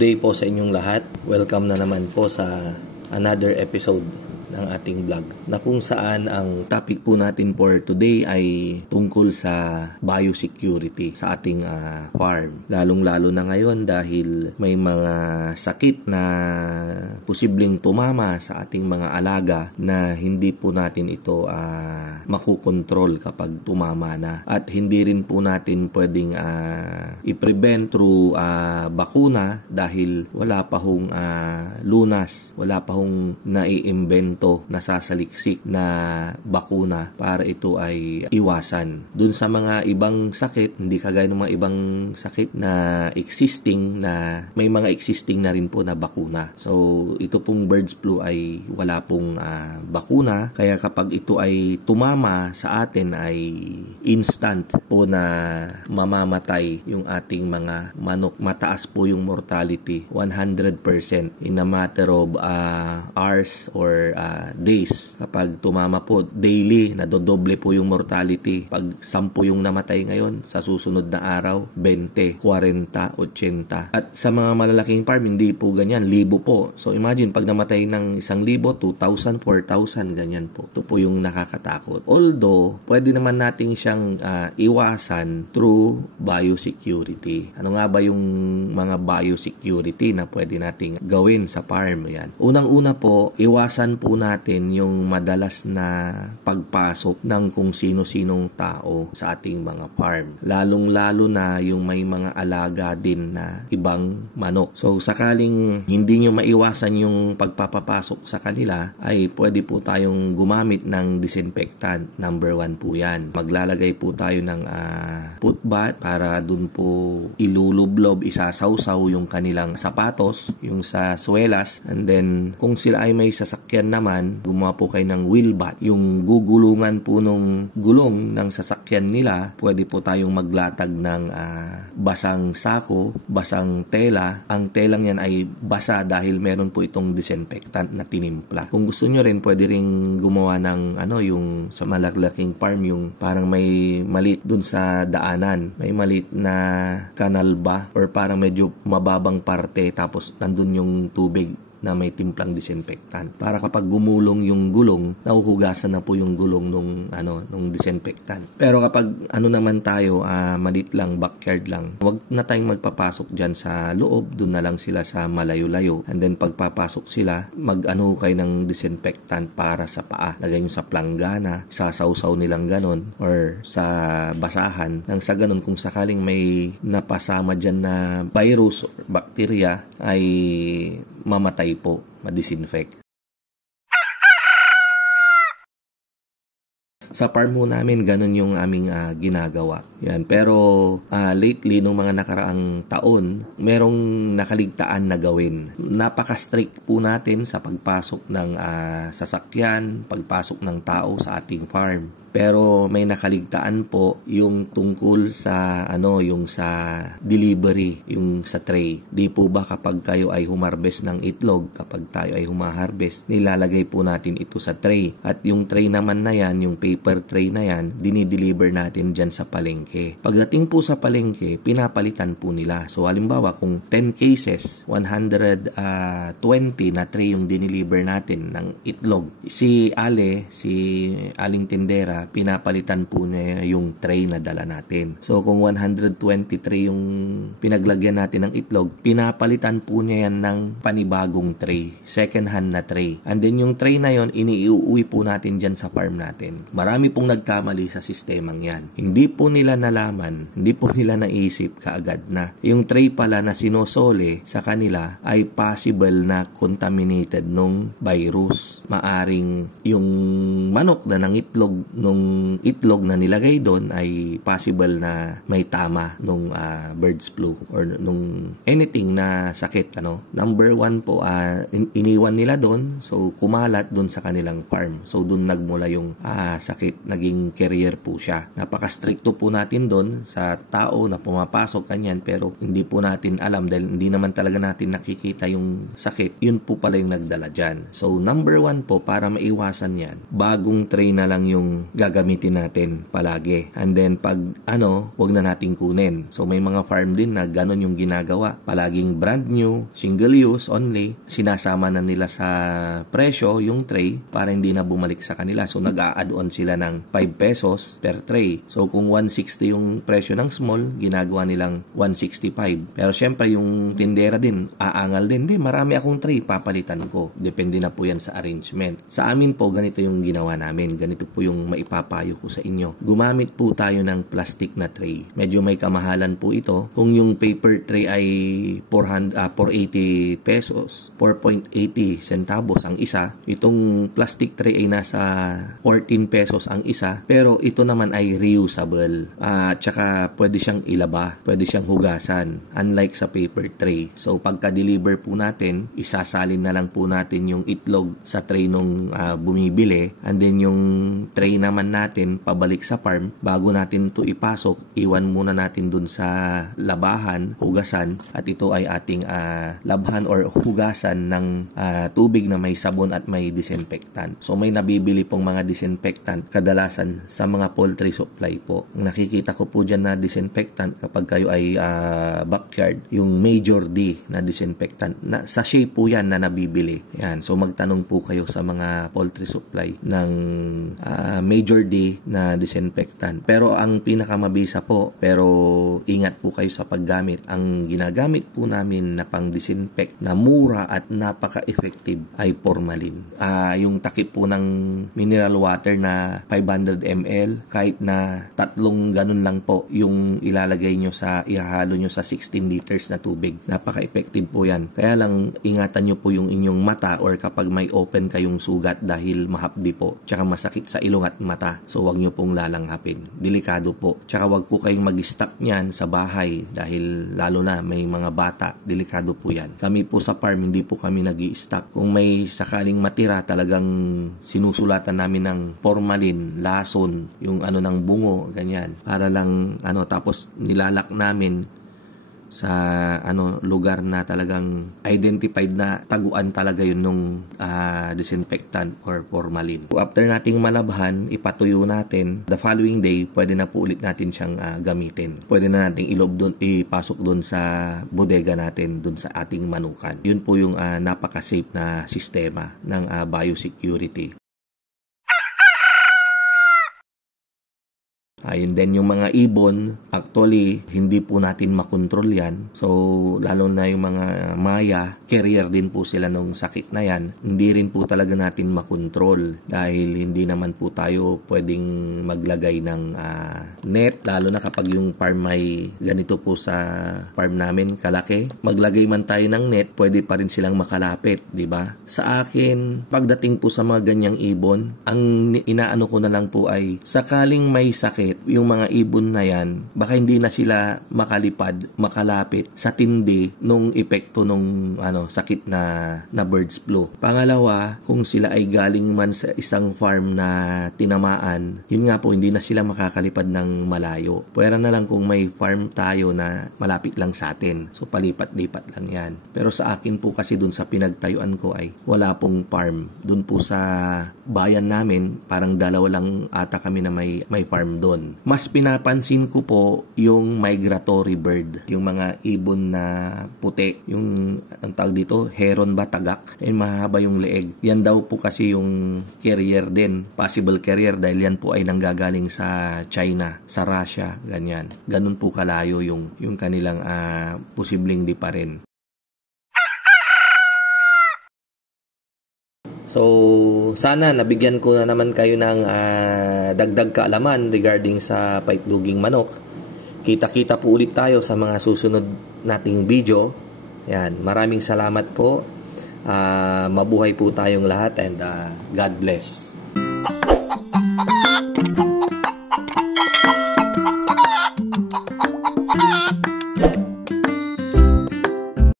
day po sa inyong lahat. Welcome na naman po sa another episode ng ating vlog na kung saan ang topic po natin for today ay tungkol sa biosecurity sa ating farm. Lalong-lalo na ngayon dahil may mga sakit na posibleng tumama sa ating mga alaga na hindi po natin ito makukontrol kapag tumama na. At hindi rin po natin pwedeng i-prevent through bakuna dahil wala pa hong lunas, wala pa hong naiimbento na sasaliksik na bakuna para ito ay iwasan. Dun sa mga ibang sakit, hindi kagaya ng mga ibang sakit na existing na may mga existing na rin po na bakuna. So, ito pong birds flu ay wala pong bakuna. Kaya kapag ito ay tumama sa atin ay instant po na mamamatay yung ating mga manok. Mataas po yung mortality, 100% in a matter of hours or days. Kapag tumama po, daily, nadodoble po yung mortality. Pag 10 yung namatay ngayon, sa susunod na araw, 20, 40, 80. At sa mga malalaking farm, hindi po ganyan, 1,000 po. So imagine, pag namatay ng 1,000, 2,000, 4,000, ganyan po. Ito po yung nakakatakot. Although, pwede naman natin siyang iwasan through biosecurity. Ano nga ba yung mga biosecurity na pwede nating gawin sa farm? Yan. Unang-una po, iwasan po natin yung madalas na pagpasok ng kung sino-sinong tao sa ating mga farm. Lalong-lalo na yung may mga alaga din na ibang manok. So, sakaling hindi nyo maiwasan yung pagpapapasok sa kanila, ay pwede po tayong gumamit ng disinfectant. Number 1 po yan. Maglalagay po tayo ng footbath para dun po ilulublob, isasawsaw yung kanilang sapatos, yung sa swelas. And then, kung sila ay may sasakyan naman, gumawa po kayo ng wheel bath. Yung gugulungan po nung gulong ng sasakyan nila, pwede po tayong maglatag ng basang sako, basang tela. Ang telang yan ay basa dahil meron po itong disinfectant na tinimpla. Kung gusto nyo rin, pwede rin gumawa ng yung sa malalaking farm, yung parang may malit dun sa daanan. May malit na kanal ba or parang medyo mababang parte tapos nandun yung tubig na may timplang disinfectant. Para kapag gumulong yung gulong, nahuhugasan na po yung gulong nung disinfectant. Pero kapag naman tayo, malit lang, backyard lang, wag na tayong magpapasok dyan sa loob, dun na lang sila sa malayo-layo. And then pagpapasok sila, kayo ng disinfectant para sa paa. Lagay nyo sa planggana, sasawsaw nilang ganon, or sa basahan. Nang sa ganon, kung sakaling may napasama dyan na virus or bacteria, ay mamatay po, madisinfect. Sa farm mo namin, ganun yung aming ginagawa. Yan. Pero lately, nung mga nakaraang taon, merong nakaligtaan na gawin. Napaka-strict po natin sa pagpasok ng sasakyan, pagpasok ng tao sa ating farm. Pero may nakaligtaan po yung tungkol sa yung sa delivery, yung sa tray. Di po ba kapag kayo ay humarvest ng itlog, kapag tayo ay humaharvest, nilalagay po natin ito sa tray. At yung tray naman na yan, yung paper tray na yan, dinideliver natin dyan sa palengke. Pagdating po sa palengke, pinapalitan po nila. So halimbawa, kung 10 cases, 120 na tray yung dineliver natin ng itlog. Si Aling Tindera, pinapalitan po niya yung tray na dala natin. So, kung 123 yung pinaglagyan natin ng itlog, pinapalitan po niya yan ng panibagong tray. Second hand na tray. And then, yung tray na yon iniuwi po natin dyan sa farm natin. Marami pong nagkamali sa sistemang yan. Hindi po nila nalaman, hindi po nila naisip kaagad na yung tray pala na sinosole sa kanila ay possible na contaminated nung virus. Maaring yung manok na nangitlog nung itlog na nilagay doon ay possible na may tama nung birds flu or nung anything na sakit. Number 1 po, iniwan nila doon, so kumalat doon sa kanilang farm. So doon nagmula yung sakit sakit, naging carrier po siya. Napaka-stricto po natin doon sa tao na pumapasok kanyan, pero hindi po natin alam dahil hindi naman talaga natin nakikita yung sakit. Yun po pala yung nagdala dyan. So number 1 po, para maiwasan yan, bagong tray na lang yung gagamitin natin palagi. And then pag wag na natin kunin. So may mga farm din na ganon yung ginagawa. Palaging brand new, single use only, sinasama na nila sa presyo yung tray para hindi na bumalik sa kanila. So nag-a-add on sila ng 5 pesos per tray. So kung 160 yung presyo ng small, ginagawa nilang 165. Pero syempre yung tindera din, aangal din. Hindi, marami akong tray, papalitan ko. Depende na po yan sa arrangement. Sa amin po, ganito yung ginawa namin. Ganito po yung maipapayo ko sa inyo. Gumamit po tayo ng plastic na tray. Medyo may kamahalan po ito. Kung yung paper tray ay 480 pesos, 4.80 centavos ang isa, itong plastic tray ay nasa 14 pesos ang isa, pero ito naman ay reusable. Tsaka pwede siyang ilaba, pwede siyang hugasan, unlike sa paper tray. So pagka-deliver po natin, isasalin na lang po natin yung itlog sa tray nung bumibili, and then yung tray naman natin pabalik sa farm. Bago natin to ipasok, iwan muna natin dun sa labahan, hugasan, at ito ay ating labhan or hugasan ng tubig na may sabon at may disinfectant. So may nabibili pong mga disinfectant kadalasan sa mga poultry supply po. Nakikita ko po dyan na disinfectant kapag kayo ay backyard, yung Major D na disinfectant. Sachet po yan na nabibili. Yan. So magtanong po kayo sa mga poultry supply ng Major D na disinfectant. Pero ang pinakamabisa po, pero ingat po kayo sa paggamit. Ang ginagamit po namin na pang-disinfect na mura at napaka-effective ay formalin. Yung takip po ng mineral water na 500 ml, kahit na 3 ganun lang po yung ihahalo nyo sa 16 liters na tubig. Napaka-effective po yan. Kaya lang, ingatan nyo po yung inyong mata or kapag may open kayong sugat dahil mahapdi po, tsaka masakit sa ilong at mata. So, wag nyo pong lalanghapin. Delikado po. Tsaka wag po kayong mag-stock niyan sa bahay dahil lalo na may mga bata. Delikado po yan. Kami po sa farm, hindi po kami nag-i-stock. Kung may sakaling matira, talagang sinusulatan namin ng formalin, lason, yung ng bungo, ganyan. Para lang, tapos nilalak namin sa lugar na talagang identified na taguan talaga yun nung disinfectant or formalin. After nating malabhan, ipatuyo natin, the following day, pwede na po ulit natin siyang gamitin. Pwede na nating ipasok doon sa bodega natin, doon sa ating manukan. Yun po yung napaka-safe na sistema ng biosecurity. Ayun din yung mga ibon, actually hindi po natin makontrol yan. So lalo na yung mga maya, carrier din po sila nung sakit na yan. Hindi rin po talaga natin makontrol dahil hindi naman po tayo pwedeng maglagay ng net, lalo na kapag yung farm may ganito po sa farm namin kalaki. Maglagay man tayo ng net, pwede pa rin silang makalapit, di ba? Sa akin, pagdating po sa mga ganyang ibon, ang inaano ko na lang po ay sakaling may sakit yung mga ibon na yan, baka hindi na sila makalapit sa tindi nung epekto nung sakit na birds flu. Pangalawa, kung sila ay galing man sa isang farm na tinamaan, yun nga po, hindi na sila makakalipad ng malayo. Pwera na lang kung may farm tayo na malapit lang sa atin. So palipat-lipat lang yan. Pero sa akin po kasi dun sa pinagtayuan ko ay wala pong farm. Dun po sa bayan namin, parang 2 lang ata kami na may farm doon. Mas pinapansin ko po yung migratory bird, yung mga ibon na puti, yung ang tawag dito, heron ba, tagak, mahaba yung leeg. Yan daw po kasi yung carrier din, possible carrier, dahil yan po ay nanggagaling sa China, sa Russia, ganyan. Ganun po kalayo yung kanilang posibleng di pa rin. So, sana nabigyan ko na naman kayo ng dagdag kaalaman regarding sa paitloging manok. Kita-kita po ulit tayo sa mga susunod nating video. Yan, maraming salamat po. Mabuhay po tayong lahat and God bless.